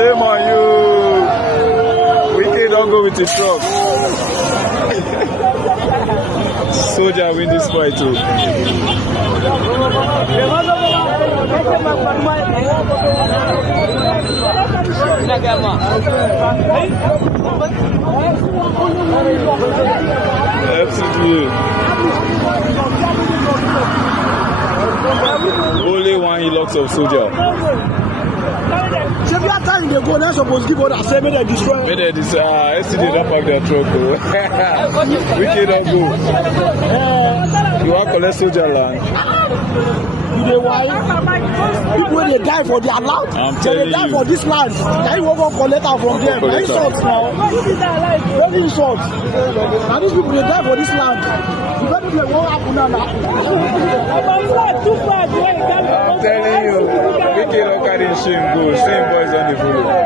Shame on you. Wike don't go with the truck. Soldier win this fight too. FCDA. Only one locks of soldier. Every time they go, they're supposed to give order. Say, may they destroy. May they destroy. FCDA don't pack their truck. Wike don't go. You want to collect soldier land? You know why? People when they die for their land, they die for this land. They won't go collect out from them. Very short now. Very short. And these people they die for this land. You better they won't happen now. I'm telling you, Wike don't carry shame go. Same boys on the floor.